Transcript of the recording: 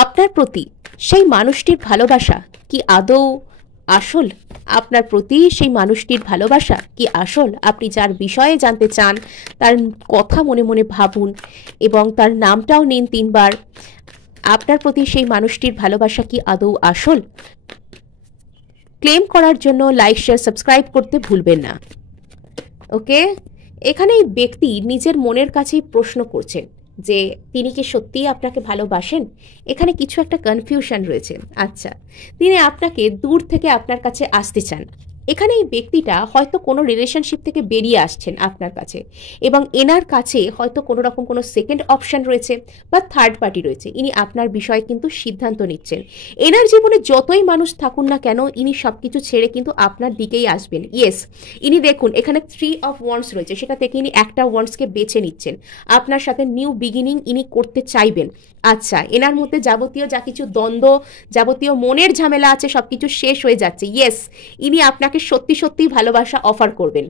আপনার প্রতি সেই মানুষটির ভালোবাসা কি আদৌ আসল? আপনার প্রতি সেই মানুষটির ভালোবাসা কি আসল? আপনি যার বিষয়ে জানতে চান তার কথা মনে মনে ভাবুন এবং তার নামটাও নিন 3 বার। আপনার প্রতি সেই মানুষটির ভালোবাসা কি আদৌ আসল? ক্লেম করার জন্য লাইক, শেয়ার, সাবস্ক্রাইব করতে ভুলবেন না। ওকে, এখানে এই ব্যক্তি নিজের মনের কাছেই প্রশ্ন করছেন যে তিনি কি সত্যিই আপনাকে ভালোবাসেন। এখানে কিছু একটা কনফিউশন রয়েছে। আচ্ছা, তিনি আপনাকে দূর থেকে আপনার কাছে আসতে চান। এখানে এই ব্যক্তিটা হয়তো কোনো রিলেশনশিপ থেকে বেরিয়ে আসছেন আপনার কাছে, এবং এনার কাছে হয়তো কোনো রকম কোনো সেকেন্ড অপশন রয়েছে বা থার্ড পার্টি রয়েছে। ইনি আপনার বিষয়ে কিন্তু সিদ্ধান্ত নিচ্ছেন। এনার জীবনে যতই মানুষ থাকুন না কেন, ইনি সব কিছু ছেড়ে কিন্তু আপনার দিকেই আসবেন। ইয়েস, ইনি দেখুন এখানে 3 অফ ওয়ান্ডস রয়েছে, সেটা থেকে ইনি একটা ওয়ান্ডসকে বেছে নিচ্ছেন। আপনার সাথে নিউ বিগিনিং ইনি করতে চাইবেন। আচ্ছা, এনার মধ্যে যাবতীয় যা কিছু দ্বন্দ্ব, যাবতীয় মনের ঝামেলা আছে, সব কিছু শেষ হয়ে যাচ্ছে। ইয়েস, ইনি আপনাকে সত্যি সত্যিই ভালোবাসা অফার করবেন।